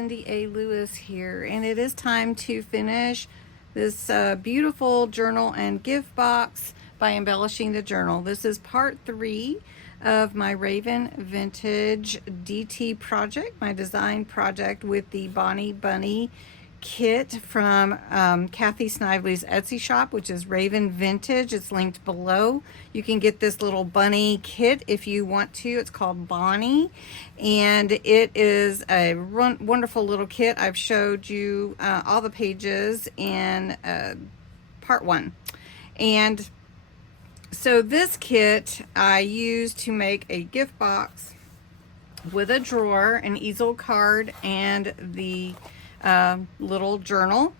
Cindy A. Lewis here, and it is time to finish this beautiful journal and gift box by embellishing the journal. This is part 3 of my Raven Vintage DT project, my design project with the Bonnie Bunny kit from Kathy Snively's Etsy shop, which is Raven Vintage. It's linked below. You can get this little bunny kit if you want to. It's called Bonnie, and it is a wonderful little kit. I've showed you all the pages in part 1, and so this kit I used to make a gift box with a drawer, an easel card, and the little journal.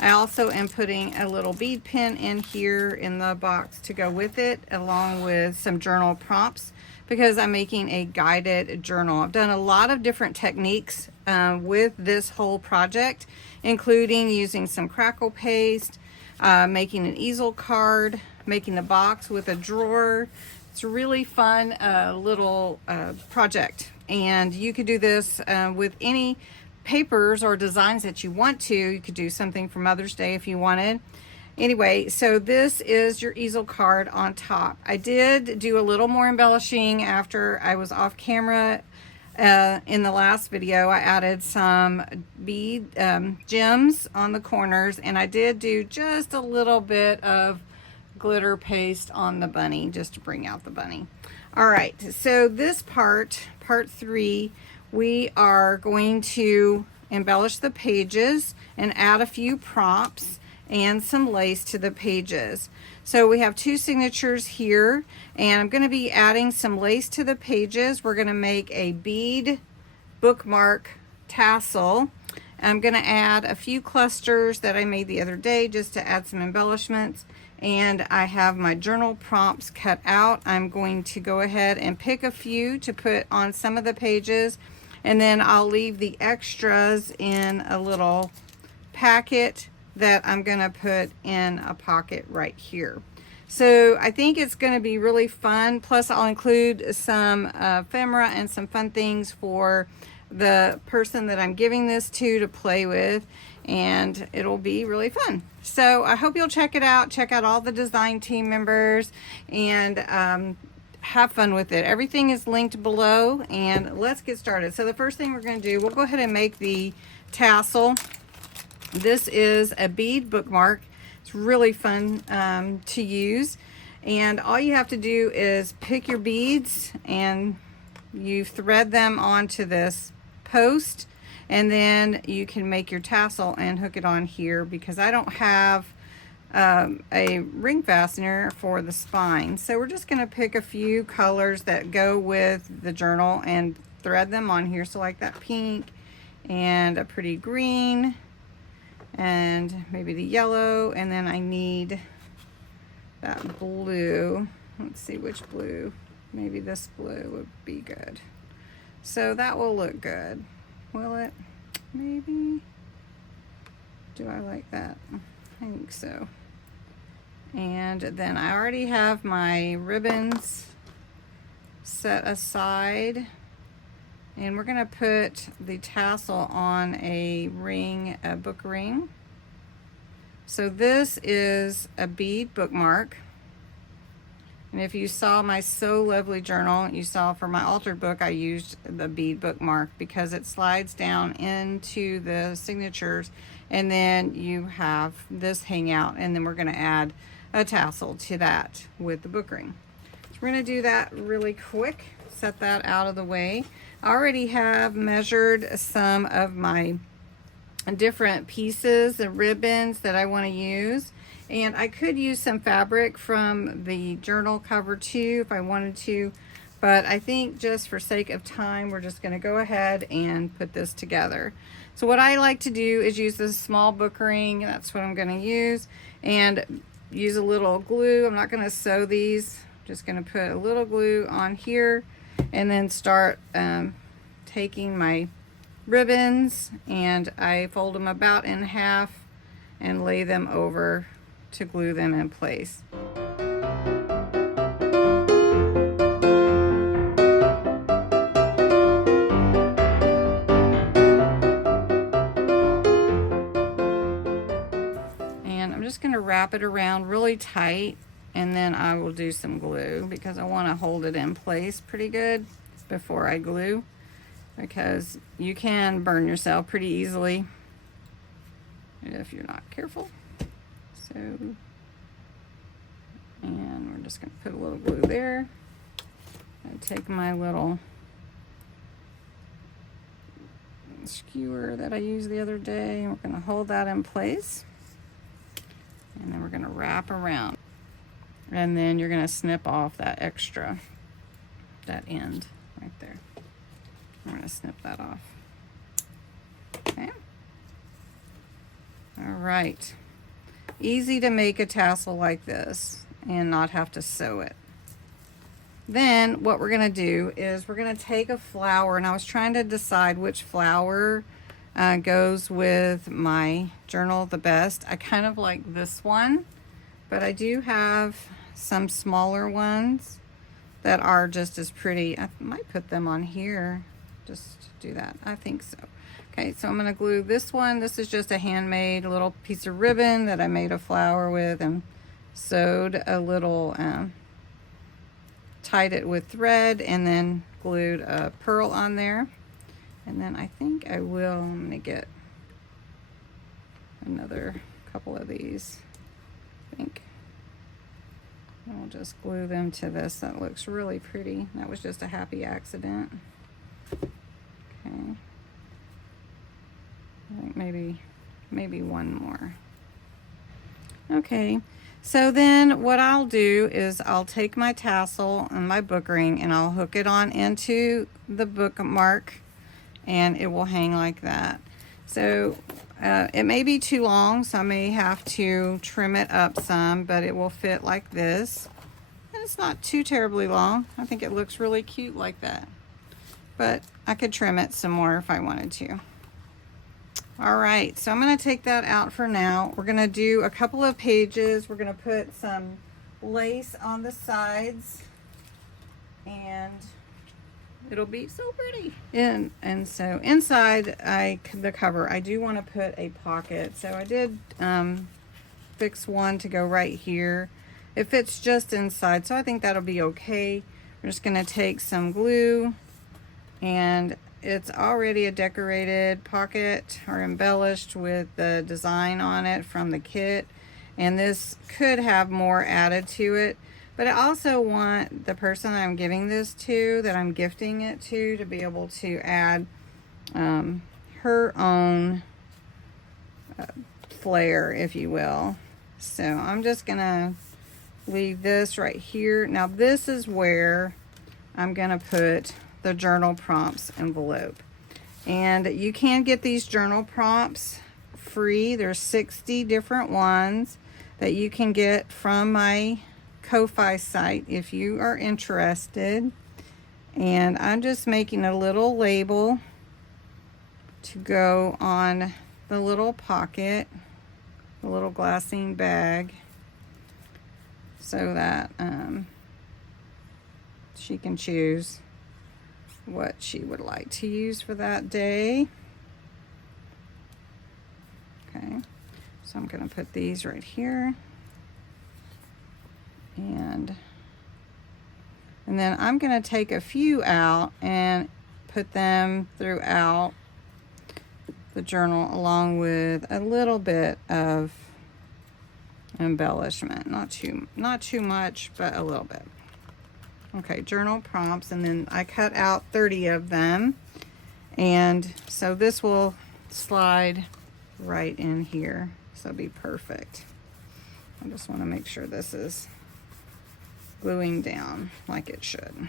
I also am putting a little bead pin in here in the box to go with it, along with some journal prompts, because I'm making a guided journal. I've done a lot of different techniques with this whole project, including using some crackle paste, making an easel card, making the box with a drawer. It's a really fun little project, and you could do this with any papers or designs that you want to. You could do something for Mother's Day if you wanted. Anyway, so this is your easel card on top. I did do a little more embellishing after I was off camera. In the last video, I added some bead gems on the corners, and I did do just a little bit of glitter paste on the bunny just to bring out the bunny. All right, so this part 3, we are going to embellish the pages and add a few prompts and some lace to the pages. So we have 2 signatures here, and I'm going to be adding some lace to the pages. We're going to make a bead bookmark tassel. I'm going to add a few clusters that I made the other day just to add some embellishments. And I have my journal prompts cut out. I'm going to go ahead and pick a few to put on some of the pages, and then I'll leave the extras in a little packet that I'm going to put in a pocket right here. So I think it's going to be really fun. Plus I'll include some ephemera and some fun things for the person that I'm giving this to play with, and it'll be really fun. So I hope you'll check it out. Check out all the design team members, and have fun with it. Everything is linked below, and let's get started. So the first thing we're going to do, we'll go ahead and make the tassel. This is a bead bookmark. It's really fun to use, and all you have to do is pick your beads and you thread them onto this post, and then you can make your tassel and hook it on here, because I don't have a ring fastener for the spine. So we're just going to pick a few colors that go with the journal and thread them on here. So like that pink and a pretty green and maybe the yellow, and then I need that blue. Let's see which blue. Maybe this blue would be good. So that will look good. Will it? Maybe. Do I like that? I think so. And then I already have my ribbons set aside, and we're going to put the tassel on a ring, a book ring. So this is a bead bookmark, and if you saw my So Lovely journal, you saw for my altered book I used the bead bookmark because it slides down into the signatures, and then you have this hang out, and then we're going to add a tassel to that with the book ring. So we're going to do that really quick, set that out of the way. I already have measured some of my different pieces and ribbons that I want to use, and I could use some fabric from the journal cover too if I wanted to, but I think just for sake of time we're just going to go ahead and put this together. So what I like to do is use this small book ring. That's what I'm going to use, and use a little glue. I'm not going to sew these, I'm just going to put a little glue on here, and then start taking my ribbons, and I fold them about in half and lay them over to glue them in place. going to wrap it around really tight, and then I will do some glue because I want to hold it in place pretty good before I glue, because you can burn yourself pretty easily if you're not careful. So, and we're just going to put a little glue there. I take my little skewer that I used the other day, and we're going to hold that in place, and then we're going to wrap around, and then you're going to snip off that extra, that end right there. I'm going to snip that off. Okay. All right. Easy to make a tassel like this and not have to sew it. Then what we're going to do is we're going to take a flower, and I was trying to decide which flower goes with my journal the best. I kind of like this one, but I do have some smaller ones that are just as pretty. I might put them on here, just do that. I think so. Okay, so I'm going to glue this one. This is just a handmade little piece of ribbon that I made a flower with and sewed a little, tied it with thread, and then glued a pearl on there. And then I think I'm going to get another couple of these, I think. And we'll just glue them to this. That looks really pretty. That was just a happy accident. Okay. I think maybe one more. Okay, so then what I'll do is I'll take my tassel and my book ring, and I'll hook it on into the bookmark, and it will hang like that. So it may be too long, so I may have to trim it up some, but it will fit like this. And it's not too terribly long. I think it looks really cute like that. But I could trim it some more if I wanted to. All right, so I'm going to take that out for now. We're going to do a couple of pages. We're going to put some lace on the sides, and it'll be so pretty. And so inside the cover, I do want to put a pocket. So I did fix one to go right here. It fits just inside, so I think that'll be okay. We're just going to take some glue, and it's already a decorated pocket or embellished with the design on it from the kit, and this could have more added to it, but I also want the person I'm giving this to, that I'm gifting it to be able to add her own flair, if you will. So I'm just gonna leave this right here. Now this is where I'm gonna put the journal prompts envelope, and you can get these journal prompts free. There's 60 different ones that you can get from my Ko-Fi site if you are interested. And I'm just making a little label to go on the little pocket, the little glassine bag, so that she can choose what she would like to use for that day. Okay, so I'm going to put these right here, and then I'm going to take a few out and put them throughout the journal along with a little bit of embellishment. Not too much, but a little bit. Okay, journal prompts, and then I cut out 30 of them, and so this will slide right in here, so it'll be perfect. I just want to make sure this is gluing down like it should.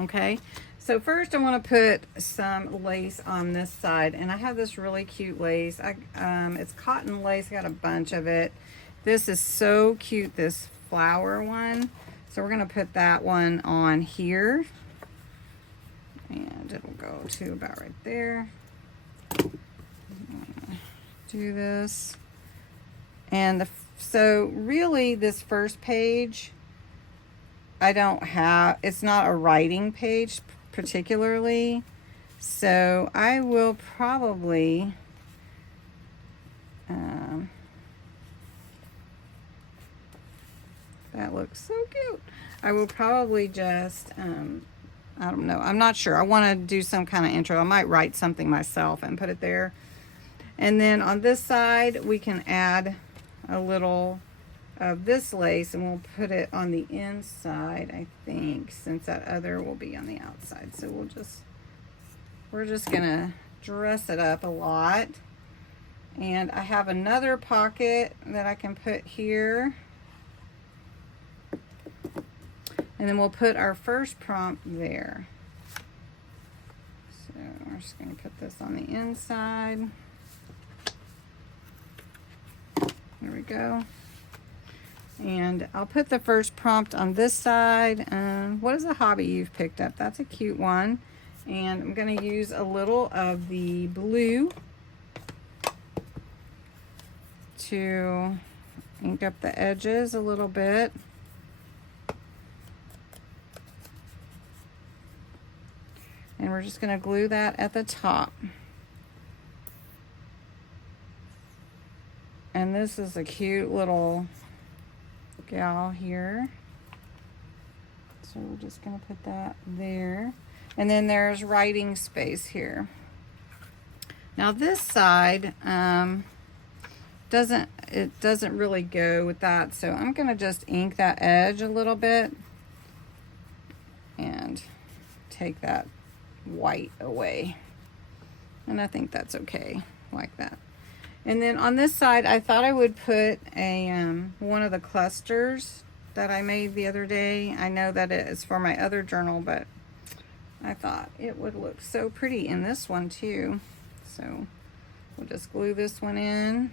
Okay, so first I want to put some lace on this side, and I have this really cute lace. It's cotton lace. I got a bunch of it. This is so cute, this flower one. So we're going to put that one on here, and it'll go to about right there. Do this, and so really this first page, it's not a writing page particularly, so I will probably That looks so cute. I will probably just, I don't know. I'm not sure. I want to do some kind of intro. I might write something myself and put it there. And then on this side, we can add a little of this lace, and we'll put it on the inside, I think, since that other will be on the outside. So we're just gonna dress it up a lot. And I have another pocket that I can put here. And then we'll put our first prompt there. So we're just gonna put this on the inside. There we go. And I'll put the first prompt on this side. What is a hobby you've picked up? That's a cute one. And I'm going to use a little of the blue to ink up the edges a little bit. And we're just going to glue that at the top. And this is a cute little gal here. So we're just going to put that there. And then there's writing space here. Now this side doesn't really go with that. So I'm going to just ink that edge a little bit and take that white away. And I think that's okay like that. And then on this side, I thought I would put a one of the clusters that I made the other day. I know that it is for my other journal, but I thought it would look so pretty in this one too. So we'll just glue this one in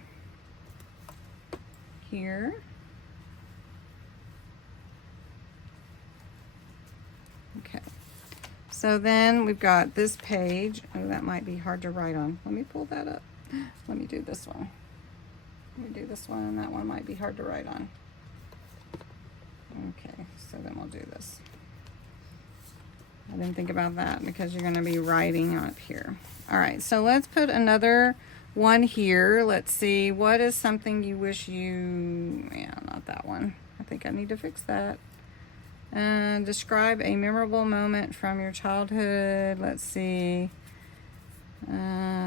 here. Okay. So then we've got this page. Oh, that might be hard to write on. Let me pull that up. Let me do this one. Let me do this one, and that one might be hard to write on. Okay, so then we'll do this. I didn't think about that because you're going to be writing up here. All right, so let's put another one here. Let's see, what is something you wish you, yeah, not that one. I think I need to fix that. Describe a memorable moment from your childhood. Let's see.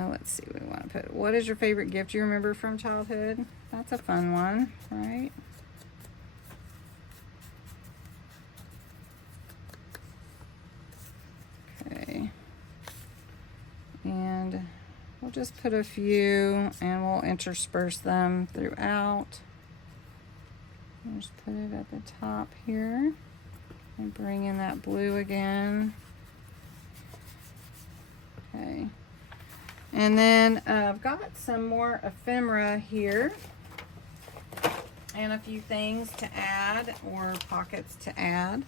Let's see what we want to put. What is your favorite gift you remember from childhood? That's a fun one, right? Okay. And we'll just put a few and we'll intersperse them throughout. I'll just put it at the top here and bring in that blue again. Okay. And then I've got some more ephemera here and a few things to add or pockets to add.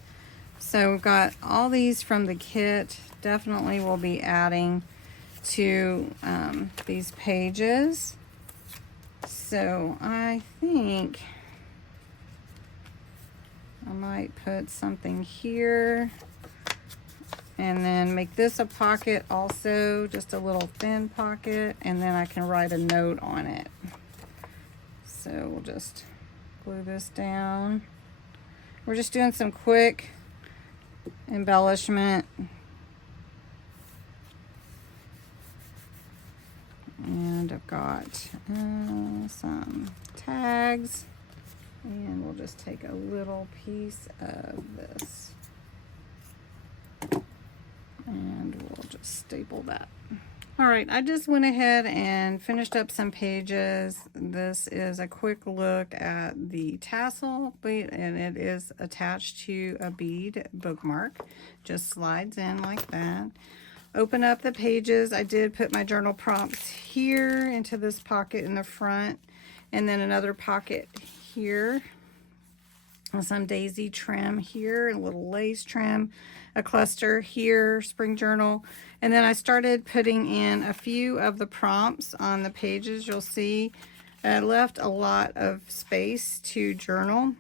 So we've got all these from the kit. Definitely will be adding to these pages. So I think I might put something here. And then make this a pocket also, just a little thin pocket, and then I can write a note on it. So we'll just glue this down. We're just doing some quick embellishment. And I've got some tags, and we'll just take a little piece of this. And we'll just staple that. All right, I just went ahead and finished up some pages. This is a quick look at the tassel, and it is attached to a bead bookmark. Just slides in like that. Open up the pages. I did put my journal prompts here into this pocket in the front, and then another pocket here. Some daisy trim here, a little lace trim, a cluster here, spring journal. And then I started putting in a few of the prompts on the pages. You'll see I left a lot of space to journal.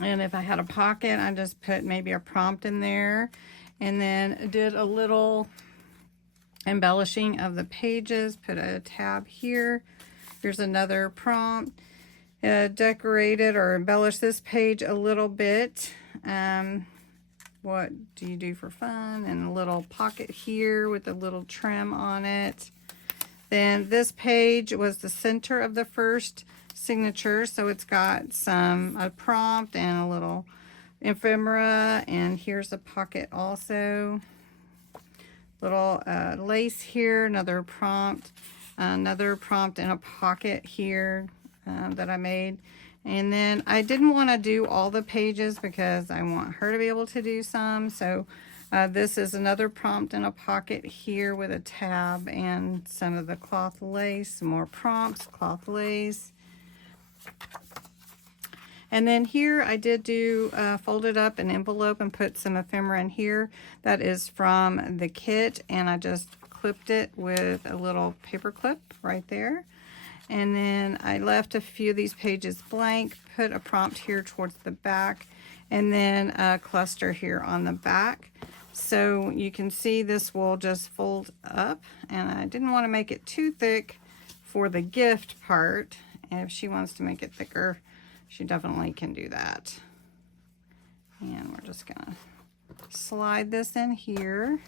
And if I had a pocket, I just put maybe a prompt in there. And then did a little embellishing of the pages, put a tab here. Here's another prompt. decorated or embellished this page a little bit. What do you do for fun? And a little pocket here with a little trim on it. Then this page was the center of the first signature, so it's got a prompt and a little ephemera, and here's a pocket also. Little lace here, another prompt and a pocket here that I made. And then I didn't want to do all the pages because I want her to be able to do some. So this is another prompt and a pocket here with a tab and some of the cloth lace, some more prompts, cloth lace. And then here I did do folded up an envelope and put some ephemera in here. That is from the kit, and I just clipped it with a little paper clip right there. And then I left a few of these pages blank, put a prompt here towards the back, and then a cluster here on the back. So you can see this will just fold up, and I didn't want to make it too thick for the gift part. And if she wants to make it thicker, she definitely can do that. And we're just gonna slide this in here,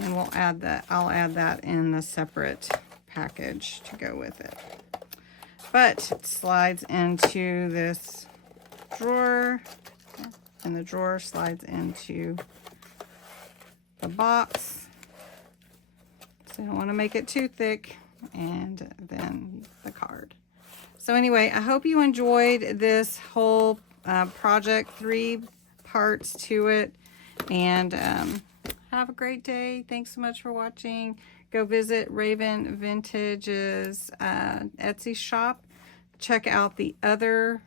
and we'll add that. I'll add that in the separate package to go with it. But it slides into this drawer, and the drawer slides into the box. So you don't want to make it too thick, and then the card. So anyway, I hope you enjoyed this whole project, 3 parts to it, and have a great day. Thanks so much for watching. Go visit Raven Vintage's Etsy shop. Check out the other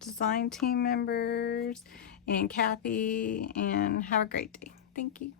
design team members and Kathy, and have a great day. Thank you.